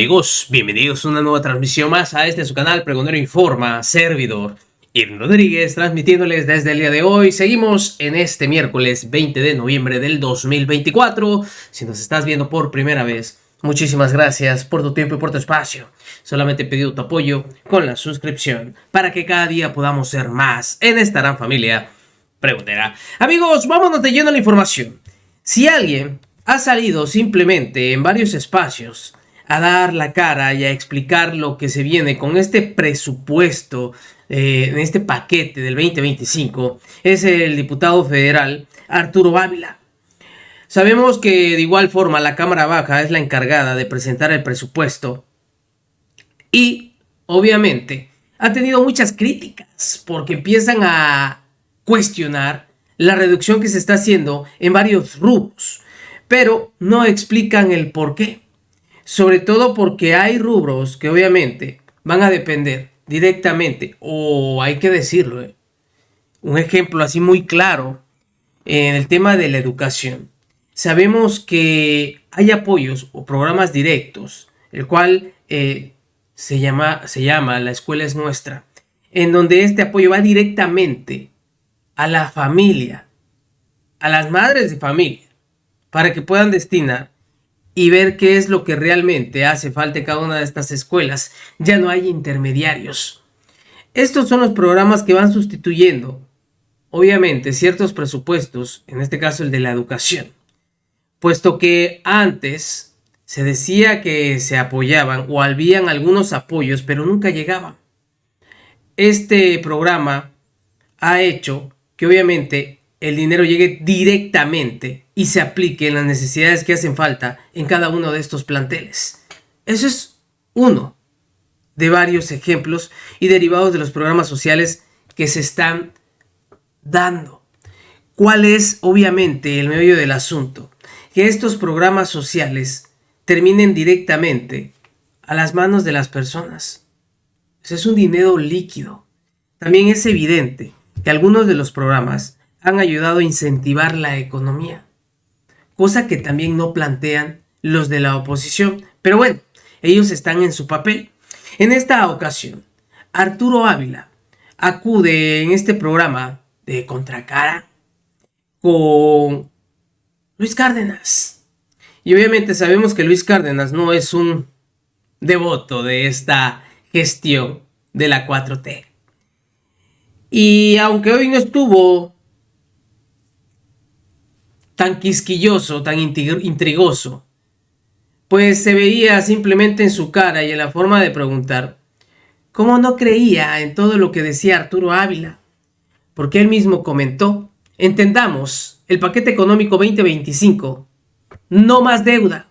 Amigos, bienvenidos a una nueva transmisión más a su canal Pregonero Informa, servidor Irving Rodríguez, transmitiéndoles desde el día de hoy. Seguimos en este miércoles 20 de noviembre del 2024. Si nos estás viendo por primera vez, muchísimas gracias por tu tiempo y por tu espacio. Solamente he pedido tu apoyo con la suscripción para que cada día podamos ser más en esta gran familia pregonera. Amigos, vámonos de lleno a la información. Si alguien ha salido simplemente en varios espacios a dar la cara y a explicar lo que se viene con este presupuesto, en este paquete del 2025, es el diputado federal Arturo Ávila. Sabemos que de igual forma la Cámara Baja es la encargada de presentar el presupuesto y obviamente ha tenido muchas críticas porque empiezan a cuestionar la reducción que se está haciendo en varios rubros, pero no explican el por qué. Sobre todo porque hay rubros que obviamente van a depender directamente, o hay que decirlo, un ejemplo así muy claro en el tema de la educación. Sabemos que hay apoyos o programas directos, el cual se llama La Escuela es Nuestra, en donde este apoyo va directamente a la familia, a las madres de familia, para que puedan destinar y ver qué es lo que realmente hace falta en cada una de estas escuelas. Ya no hay intermediarios. Estos son los programas que van sustituyendo, obviamente, ciertos presupuestos, en este caso el de la educación, puesto que antes se decía que se apoyaban o habían algunos apoyos, pero nunca llegaban. Este programa ha hecho que obviamente el dinero llegue directamente y se aplique en las necesidades que hacen falta en cada uno de estos planteles. Eso es uno de varios ejemplos y derivados de los programas sociales que se están dando. ¿Cuál es obviamente el meollo del asunto? Que estos programas sociales terminen directamente a las manos de las personas. Eso es un dinero líquido. También es evidente que algunos de los programas han ayudado a incentivar la economía, cosa que también no plantean los de la oposición. Pero bueno, ellos están en su papel. En esta ocasión, Arturo Ávila acude en este programa de Contracara con Luis Cárdenas. Y obviamente sabemos que Luis Cárdenas no es un devoto de esta gestión de la 4T. Y aunque hoy no estuvo tan quisquilloso, tan intrigoso, pues se veía simplemente en su cara y en la forma de preguntar cómo no creía en todo lo que decía Arturo Ávila, porque él mismo comentó: entendamos el paquete económico 2025, no más deuda,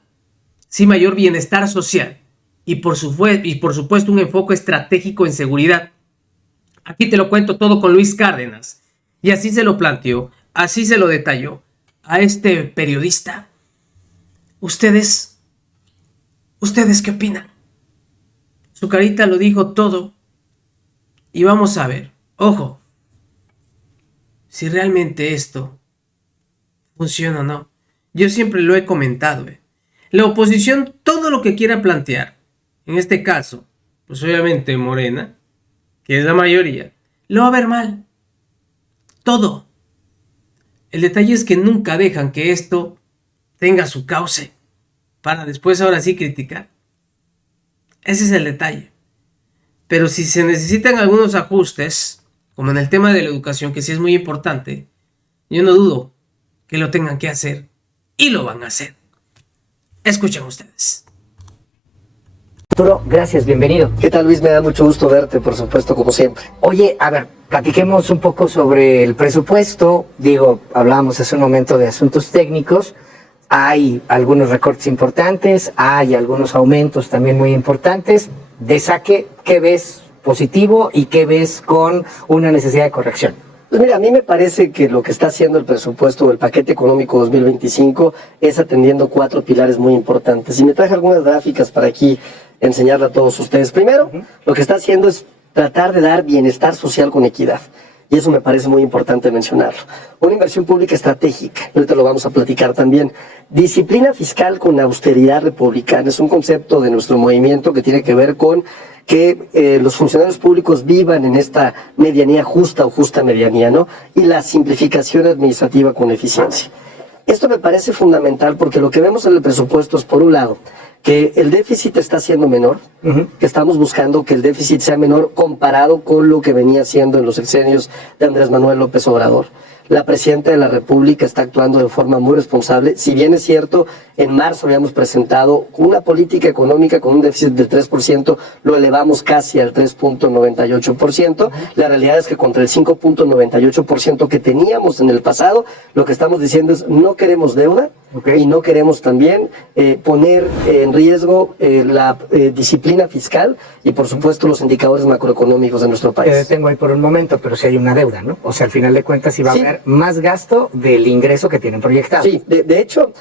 sí mayor bienestar social y por supuesto un enfoque estratégico en seguridad. Aquí te lo cuento todo con Luis Cárdenas, y así se lo planteó, así se lo detalló a este periodista. ¿Ustedes qué opinan? Su carita lo dijo todo. Y vamos a ver, ojo, si realmente esto funciona o no. Yo siempre lo he comentado. La oposición, todo lo que quiera plantear, en este caso, pues obviamente Morena, que es la mayoría, lo va a ver mal. Todo. El detalle es que nunca dejan que esto tenga su cauce para después ahora sí criticar. Ese es el detalle. Pero si se necesitan algunos ajustes, como en el tema de la educación, que sí es muy importante, yo no dudo que lo tengan que hacer y lo van a hacer. Escuchen ustedes. Arturo, gracias, bienvenido. ¿Qué tal, Luis? Me da mucho gusto verte, por supuesto, como siempre. Oye, a ver, platiquemos un poco sobre el presupuesto. Hablábamos hace un momento de asuntos técnicos. Hay algunos recortes importantes, hay algunos aumentos también muy importantes. De saque, ¿qué ves positivo y qué ves con una necesidad de corrección? Pues mira, a mí me parece que lo que está haciendo el presupuesto o el paquete económico 2025 es atendiendo 4 pilares muy importantes. Y me traje algunas gráficas para aquí enseñarle a todos ustedes. Primero, lo que está haciendo es tratar de dar bienestar social con equidad. y eso me parece muy importante mencionarlo. Una inversión pública estratégica, ahorita lo vamos a platicar también. Disciplina fiscal con austeridad republicana es un concepto de nuestro movimiento que tiene que ver con que los funcionarios públicos vivan en esta medianía justa o justa medianía, ¿no? Y la simplificación administrativa con eficiencia. Esto me parece fundamental porque lo que vemos en el presupuesto es, por un lado, que el déficit está siendo menor, que estamos buscando que el déficit sea menor comparado con lo que venía siendo en los sexenios de Andrés Manuel López Obrador. La presidenta de la República está actuando de forma muy responsable. Si bien es cierto, en marzo habíamos presentado una política económica con un déficit del 3%, lo elevamos casi al 3.98%. La realidad es que contra el 5.98% que teníamos en el pasado, lo que estamos diciendo es no queremos deuda y no queremos también poner en riesgo la disciplina fiscal y, por supuesto, los indicadores macroeconómicos de nuestro país. Te detengo ahí por un momento, pero si hay una deuda, ¿no? O sea, al final de cuentas, sí va a haber más gasto del ingreso que tienen proyectado. Sí, de hecho,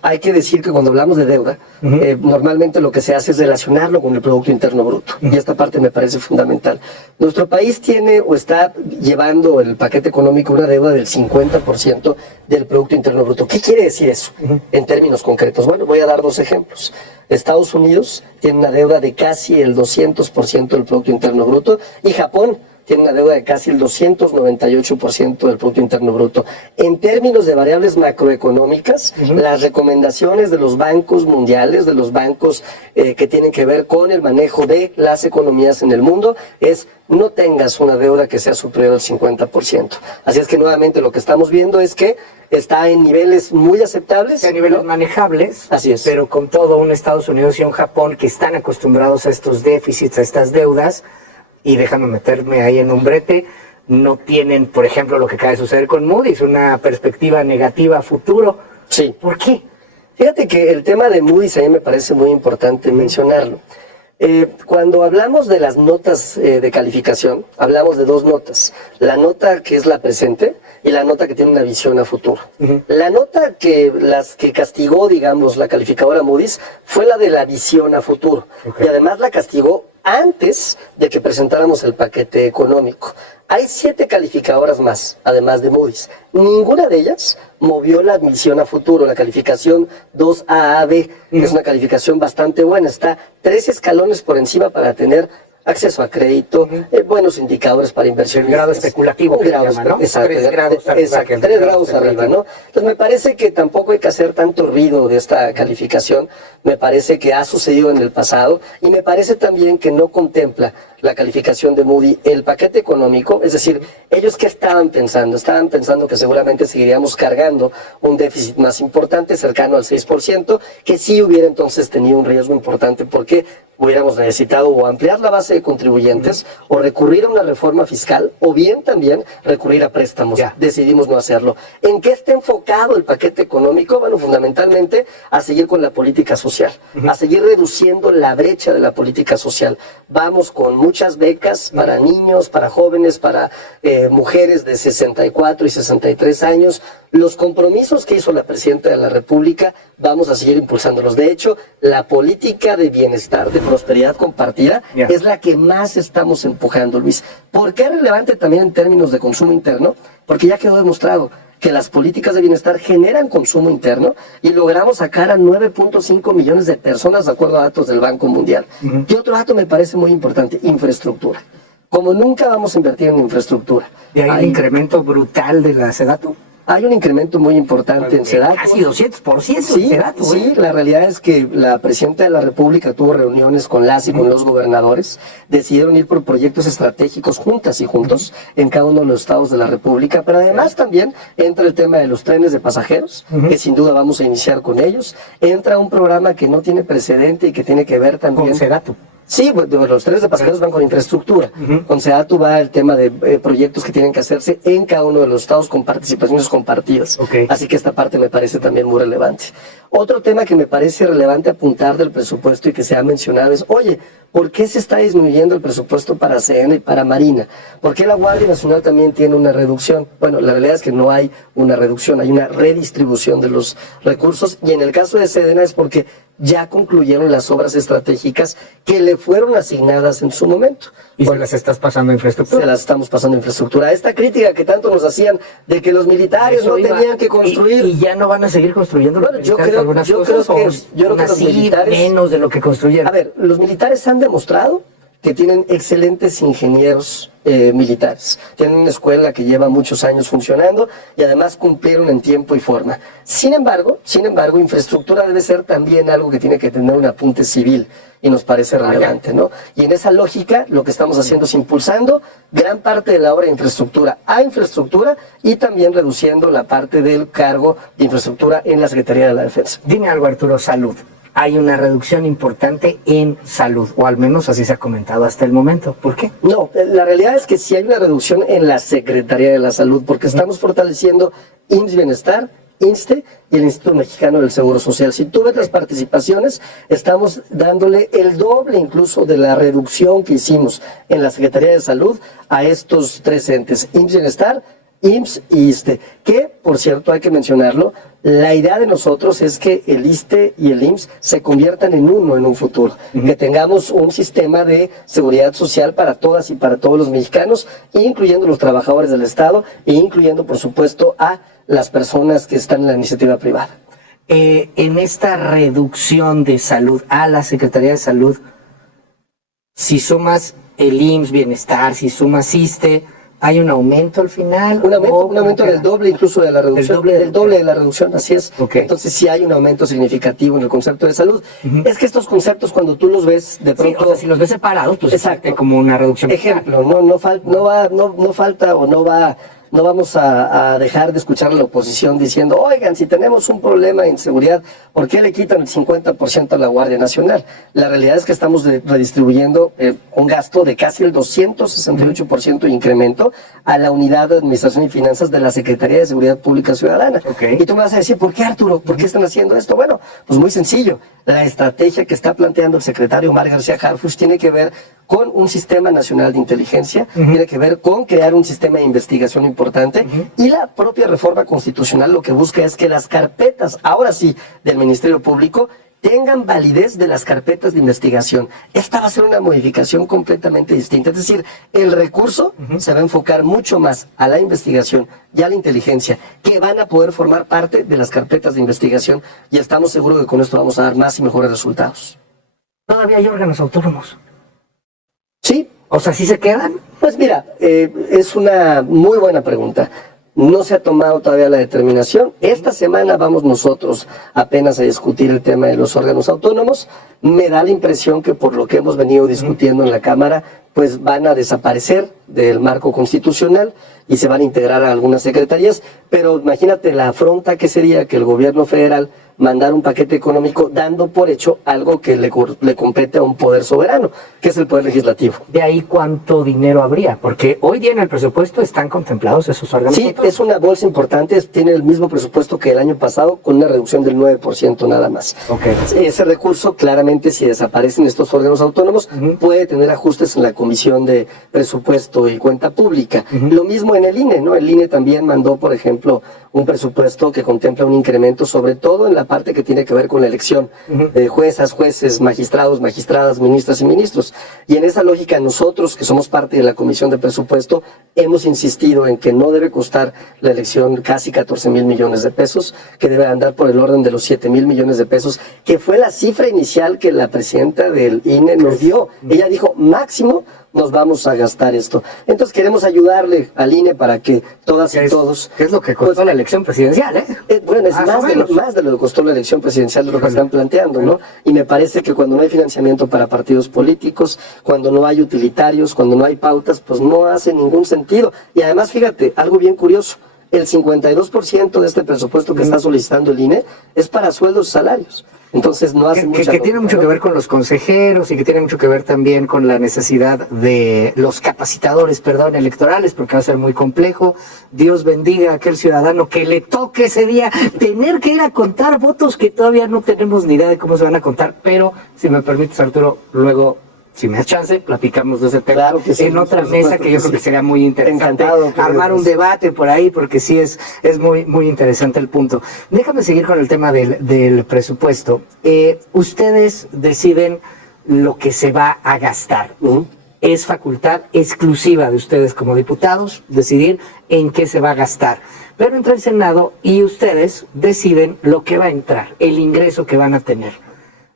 hay que decir que cuando hablamos de deuda, normalmente lo que se hace es relacionarlo con el Producto Interno Bruto. Y esta parte me parece fundamental. Nuestro país tiene o está llevando el paquete económico una deuda del 50% del Producto Interno Bruto. ¿Qué quiere decir eso en términos concretos? Bueno, voy a dar dos ejemplos. Estados Unidos tiene una deuda de casi el 200% del Producto Interno Bruto y Japón tiene una deuda de casi el 298% del Producto Interno Bruto. En términos de variables macroeconómicas, las recomendaciones de los bancos mundiales, de los bancos que tienen que ver con el manejo de las economías en el mundo, es no tengas una deuda que sea superior al 50%. Así es que nuevamente lo que estamos viendo es que está en niveles muy aceptables. A niveles manejables. Así es. Pero con todo un Estados Unidos y un Japón que están acostumbrados a estos déficits, a estas deudas, y déjame meterme ahí en un brete, no tienen, por ejemplo, lo que acaba de suceder con Moody's, una perspectiva negativa a futuro. Sí. ¿Por qué? Fíjate que el tema de Moody's a mí me parece muy importante mencionarlo. Cuando hablamos de las notas de calificación, hablamos de dos notas. La nota que es la presente y la nota que tiene una visión a futuro. La nota que castigó, digamos, la calificadora Moody's fue la de la visión a futuro. Y además la castigó antes de que presentáramos el paquete económico. Hay 7 calificadoras más, además de Moody's. Ninguna de ellas movió la admisión a futuro, la calificación 2AAB, que es una calificación bastante buena. Está 3 escalones por encima para tener acceso a crédito, buenos indicadores para inversión. El grado especulativo que grado, llama, ¿no? Exacto, 3 grados arriba. Exacto, 3 grados arriba, ¿no? Entonces me parece que tampoco hay que hacer tanto ruido de esta calificación. Me parece que ha sucedido en el pasado y me parece también que no contempla la calificación de Moody el paquete económico. Es decir, ellos ¿qué estaban pensando? Estaban pensando que seguramente seguiríamos cargando un déficit más importante, cercano al 6%, que sí hubiera entonces tenido un riesgo importante porque hubiéramos necesitado o ampliar la base de contribuyentes o recurrir a una reforma fiscal o bien también recurrir a préstamos. Decidimos no hacerlo. ¿En qué está enfocado el paquete económico? Bueno, fundamentalmente a seguir con la política social, a seguir reduciendo la brecha de la política social. Vamos con muchas becas para niños, para jóvenes, para mujeres de 64 y 63 años. Los compromisos que hizo la Presidenta de la República, vamos a seguir impulsándolos. De hecho, la política de bienestar, de prosperidad compartida, es la que más estamos empujando, Luis. ¿Por qué es relevante también en términos de consumo interno? Porque ya quedó demostrado que las políticas de bienestar generan consumo interno y logramos sacar a 9.5 millones de personas de acuerdo a datos del Banco Mundial. Y otro dato me parece muy importante, infraestructura. Como nunca vamos a invertir en infraestructura. Y hay un incremento brutal de la SEDATU. Hay un incremento muy importante en SEDATU. Casi 200% sí, en SEDATU. Sí, la realidad es que la Presidenta de la República tuvo reuniones con las y con los gobernadores, decidieron ir por proyectos estratégicos juntas y juntos en cada uno de los estados de la República, pero además también entra el tema de los trenes de pasajeros, que sin duda vamos a iniciar con ellos, entra un programa que no tiene precedente y que tiene que ver también con SEDATU. Sí, bueno, los trenes de pasajeros van con infraestructura. Con SEDATU va el tema de proyectos que tienen que hacerse en cada uno de los estados con participaciones compartidas. Así que esta parte me parece también muy relevante. Otro tema que me parece relevante apuntar del presupuesto y que se ha mencionado es, oye, ¿por qué se está disminuyendo el presupuesto para Sedena y para Marina? ¿Por qué la Guardia Nacional también tiene una reducción? Bueno, la realidad es que no hay una reducción, hay una redistribución de los recursos y en el caso de Sedena es porque ya concluyeron las obras estratégicas que le fueron asignadas en su momento. Y se las estás pasando a infraestructura. Se las estamos pasando a infraestructura. Esta crítica que tanto nos hacían de que los militares no tenían que construir. Y ya no van a seguir construyendo bueno, yo creo que los militares menos de lo que construyeron. A ver, los militares han demostrado que tienen excelentes ingenieros militares. Tienen una escuela que lleva muchos años funcionando y además cumplieron en tiempo y forma. Sin embargo, infraestructura debe ser también algo que tiene que tener un apunte civil y nos parece relevante, ¿no? Y en esa lógica lo que estamos haciendo es impulsando gran parte de la obra de infraestructura a infraestructura y también reduciendo la parte del cargo de infraestructura en la Secretaría de la Defensa. Dime algo, Arturo, salud. Hay una reducción importante en salud, o al menos así se ha comentado hasta el momento. ¿Por qué? No, la realidad es que sí hay una reducción en la Secretaría de la Salud, porque estamos fortaleciendo IMSS Bienestar, INSSSTE y el Instituto Mexicano del Seguro Social. Si tú ves las participaciones, estamos dándole el doble incluso de la reducción que hicimos en la Secretaría de Salud a estos tres entes, IMSS Bienestar, IMSS y ISSSTE, que, por cierto, hay que mencionarlo, la idea de nosotros es que el ISSSTE y el IMSS se conviertan en uno en un futuro, que tengamos un sistema de seguridad social para todas y para todos los mexicanos, incluyendo los trabajadores del Estado e incluyendo, por supuesto, a las personas que están en la iniciativa privada. En esta reducción de salud a la Secretaría de Salud, si sumas el IMSS Bienestar, si sumas ISSSTE, ¿hay un aumento al final? Un aumento del doble incluso de la reducción. Del doble de la reducción, así es. Okay. Entonces sí hay un aumento significativo en el concepto de salud. Es que estos conceptos cuando tú los ves de pronto... Sí, o sea, si los ves separados, pues exacto, como una reducción. Ejemplo, no vamos a dejar de escuchar a la oposición diciendo, oigan, si tenemos un problema de inseguridad, ¿por qué le quitan el 50% a la Guardia Nacional? La realidad es que estamos redistribuyendo un gasto de casi el 268% de incremento a la Unidad de Administración y Finanzas de la Secretaría de Seguridad Pública Ciudadana. Okay. Y tú me vas a decir, ¿por qué, Arturo? ¿Por qué están haciendo esto? Bueno, pues muy sencillo. La estrategia que está planteando el secretario Omar García Harfuch tiene que ver con un sistema nacional de inteligencia, tiene que ver con crear un sistema de investigación importante y la propia reforma constitucional lo que busca es que las carpetas, ahora sí, del Ministerio Público tengan validez de las carpetas de investigación. Esta va a ser una modificación completamente distinta. Es decir, el recurso se va a enfocar mucho más a la investigación y a la inteligencia, que van a poder formar parte de las carpetas de investigación y estamos seguros que con esto vamos a dar más y mejores resultados. ¿Todavía hay órganos autónomos? Sí. O sea, ¿sí se quedan? Pues mira, es una muy buena pregunta. No se ha tomado todavía la determinación. Esta semana vamos nosotros apenas a discutir el tema de los órganos autónomos. Me da la impresión que por lo que hemos venido discutiendo en la Cámara, pues van a desaparecer del marco constitucional y se van a integrar a algunas secretarías. Pero imagínate la afronta que sería que el gobierno federal mandar un paquete económico dando por hecho algo que le compete a un poder soberano, que es el poder legislativo. De ahí cuánto dinero habría, porque hoy día en el presupuesto están contemplados esos órganos. Sí, es una bolsa importante, tiene el mismo presupuesto que el año pasado, con una reducción del 9% nada más. Okay. Ese recurso, claramente, si desaparecen estos órganos autónomos, puede tener ajustes en la Comisión de Presupuesto y Cuenta Pública. Lo mismo en el INE, ¿no? El INE también mandó, por ejemplo, un presupuesto que contempla un incremento, sobre todo en la parte que tiene que ver con la elección de juezas, jueces, magistrados, magistradas, ministras y ministros. Y en esa lógica nosotros, que somos parte de la Comisión de Presupuesto, hemos insistido en que no debe costar la elección casi 14,000 millones de pesos, que debe andar por el orden de los 7,000 millones de pesos, que fue la cifra inicial que la presidenta del INE nos dio. Ella dijo, máximo nos vamos a gastar esto. Entonces queremos ayudarle al INE para que todas y todos... ¿Qué es lo que costó la elección presidencial, bueno, es más de lo que costó la elección presidencial de lo que están planteando, ¿no? Y me parece que cuando no hay financiamiento para partidos políticos, cuando no hay utilitarios, cuando no hay pautas, pues no hace ningún sentido. Y además, fíjate, algo bien curioso, el 52% de este presupuesto que está solicitando el INE es para sueldos y salarios. Entonces no hace mucha que tiene mucho que ver con los consejeros y que tiene mucho que ver también con la necesidad de los capacitadores, electorales, porque va a ser muy complejo. Dios bendiga a aquel ciudadano que le toque ese día tener que ir a contar votos que todavía no tenemos ni idea de cómo se van a contar, pero si me permites, Arturo, luego si me das chance, platicamos de ese tema Claro que sí, en otra por mesa supuesto que yo que creo sí. que sería muy interesante Encantado, armar un debate por ahí, porque sí es muy, muy interesante el punto. Déjame seguir con el tema del presupuesto. Ustedes deciden lo que se va a gastar. Es facultad exclusiva de ustedes como diputados decidir en qué se va a gastar. Pero entra el Senado y ustedes deciden lo que va a entrar, el ingreso que van a tener.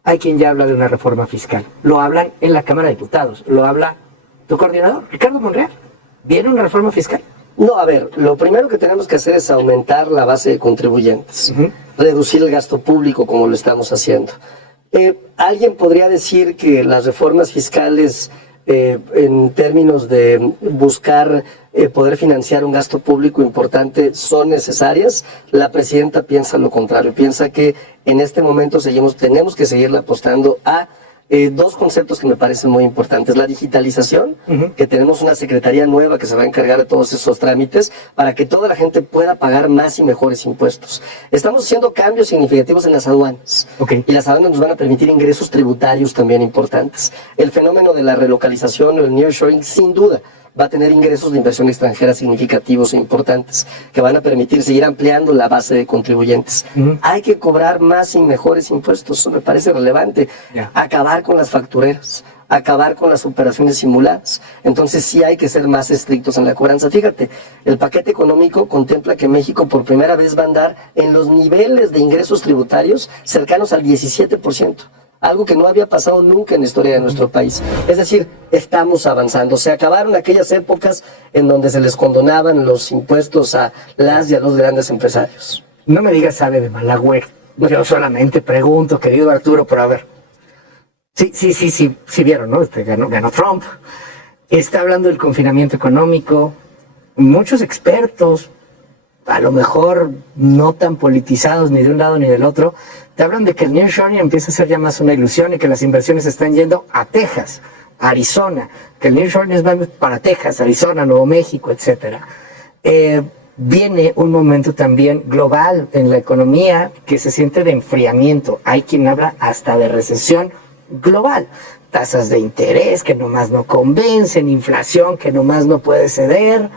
Hay quien ya habla de una reforma fiscal. Lo hablan en la Cámara de Diputados. Lo habla tu coordinador, Ricardo Monreal. ¿Viene una reforma fiscal? No, a ver, lo primero que tenemos que hacer es aumentar la base de contribuyentes, reducir el gasto público como lo estamos haciendo. Alguien podría decir que las reformas fiscales en términos de buscar poder financiar un gasto público importante son necesarias. La presidenta piensa lo contrario, piensa que en este momento tenemos que seguirle apostando a dos conceptos que me parecen muy importantes. La digitalización, que tenemos una secretaría nueva que se va a encargar de todos esos trámites para que toda la gente pueda pagar más y mejores impuestos. Estamos haciendo cambios significativos en las aduanas. Y las aduanas nos van a permitir ingresos tributarios también importantes. El fenómeno de la relocalización o el nearshoring, sin duda, va a tener ingresos de inversión extranjera significativos e importantes que van a permitir seguir ampliando la base de contribuyentes. Hay que cobrar más y mejores impuestos, eso me parece relevante. Acabar con las factureras, acabar con las operaciones simuladas. Entonces sí hay que ser más estrictos en la cobranza. Fíjate, el paquete económico contempla que México por primera vez va a andar en los niveles de ingresos tributarios cercanos al 17%. Algo que no había pasado nunca en la historia de nuestro país. Es decir, estamos avanzando. Se acabaron aquellas épocas en donde se les condonaban los impuestos a las y a los grandes empresarios. No me digas sabe de malagüe. Yo solamente pregunto, querido Arturo, pero a ver. Sí vieron, ¿no? Ganó Trump. Está hablando del confinamiento económico. Muchos expertos, a lo mejor no tan politizados ni de un lado ni del otro, te hablan de que el nearshoring empieza a ser ya más una ilusión y que las inversiones están yendo a Texas, Arizona, que el nearshoring es para Texas, Arizona, Nuevo México, etcétera. Viene un momento también global en la economía que se siente de enfriamiento. Hay quien habla hasta de recesión global. Tasas de interés que nomás no convencen, inflación que nomás no puede ceder.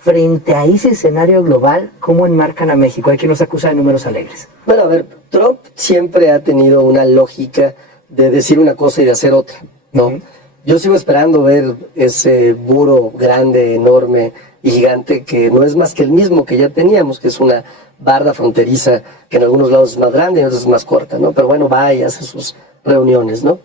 Frente a ese escenario global, ¿cómo enmarcan a México? Hay quien nos acusa de números alegres. Bueno, a ver, Trump siempre ha tenido una lógica de decir una cosa y de hacer otra, ¿no? Yo sigo esperando ver ese muro grande, enorme y gigante que no es más que el mismo que ya teníamos, que es una barda fronteriza que en algunos lados es más grande y en otros es más corta, ¿no? Pero bueno, va y hace sus reuniones, ¿no?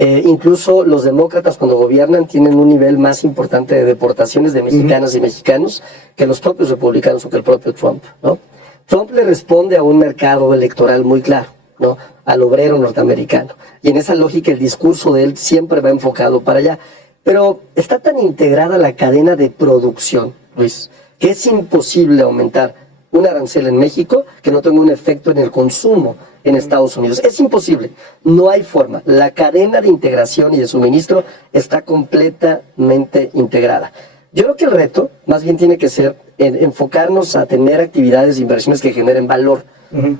Incluso los demócratas cuando gobiernan tienen un nivel más importante de deportaciones de mexicanas y mexicanos que los propios republicanos o que el propio Trump, ¿no? Trump le responde a un mercado electoral muy claro, ¿no? Al obrero norteamericano. Y en esa lógica el discurso de él siempre va enfocado para allá. Pero está tan integrada la cadena de producción, Luis, que es imposible aumentar un arancel en México que no tenga un efecto en el consumo en Estados Unidos. Es imposible, no hay forma. La cadena de integración y de suministro está completamente integrada. Yo creo que el reto más bien tiene que ser enfocarnos a tener actividades e inversiones que generen valor,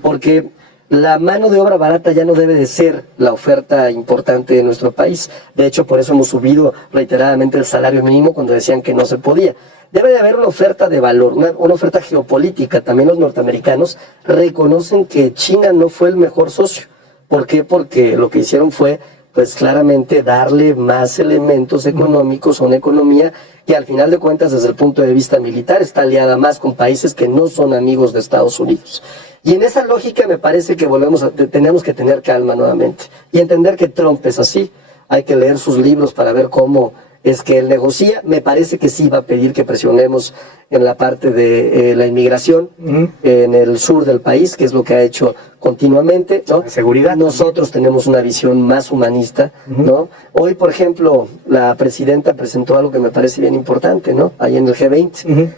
porque la mano de obra barata ya no debe de ser la oferta importante de nuestro país. De hecho, por eso hemos subido reiteradamente el salario mínimo cuando decían que no se podía. Debe de haber una oferta de valor, una oferta geopolítica. También los norteamericanos reconocen que China no fue el mejor socio. ¿Por qué? Porque lo que hicieron fue, pues claramente, darle más elementos económicos a una economía que al final de cuentas, desde el punto de vista militar, está aliada más con países que no son amigos de Estados Unidos. Y en esa lógica me parece que tenemos que tener calma nuevamente y entender que Trump es así. Hay que leer sus libros para ver cómo es que él negocia. Me parece que sí va a pedir que presionemos en la parte de la inmigración en el sur del país, que es lo que ha hecho continuamente, ¿no? Seguridad. Nosotros tenemos una visión más humanista, ¿no? Hoy, por ejemplo, la presidenta presentó algo que me parece bien importante, ¿no? Ahí en el G20,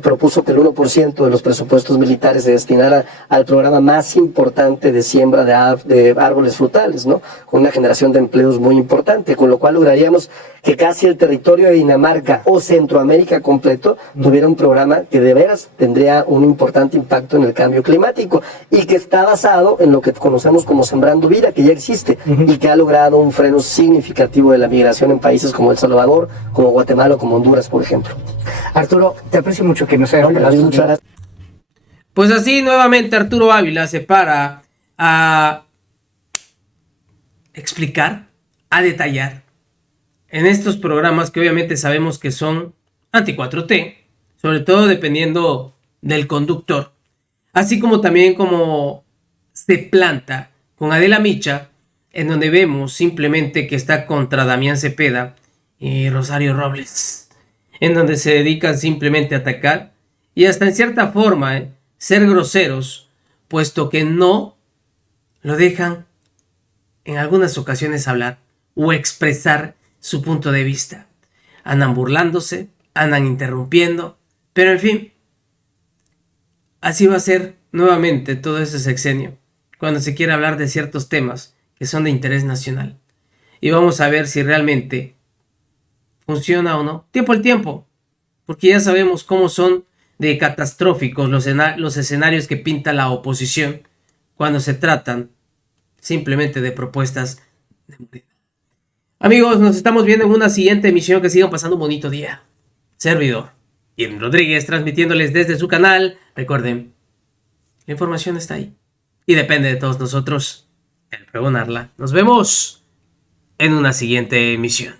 propuso que el 1% de los presupuestos militares se destinara al programa más importante de siembra de árboles frutales, ¿no? Con una generación de empleos muy importante, con lo cual lograríamos que casi el territorio de Dinamarca o Centroamérica completo tuviera un programa que de veras tendría un importante impacto en el cambio climático y que está basado en lo que conocemos como Sembrando Vida, que ya existe y que ha logrado un freno significativo de la migración en países como El Salvador, como Guatemala o como Honduras, por ejemplo. Arturo, te aprecio mucho que nos hayas Hombre, David, muchas gracias. Pues así nuevamente Arturo Ávila se para a explicar, a detallar en estos programas que obviamente sabemos que son anti-4T, sobre todo dependiendo del conductor, así como también como se planta con Adela Micha, en donde vemos simplemente que está contra Damián Cepeda y Rosario Robles, en donde se dedican simplemente a atacar y hasta en cierta forma ser groseros, puesto que no lo dejan en algunas ocasiones hablar o expresar su punto de vista. Andan burlándose, andan interrumpiendo, pero en fin, así va a ser nuevamente todo ese sexenio, cuando se quiera hablar de ciertos temas que son de interés nacional. Y vamos a ver si realmente funciona o no, tiempo al tiempo, porque ya sabemos cómo son de catastróficos los escenarios que pinta la oposición cuando se tratan simplemente de propuestas de movilidad. Amigos, nos estamos viendo en una siguiente emisión. Que sigan pasando un bonito día. Servidor Irving Rodríguez, transmitiéndoles desde su canal. Recuerden, la información está ahí y depende de todos nosotros el pregonarla. Nos vemos en una siguiente emisión.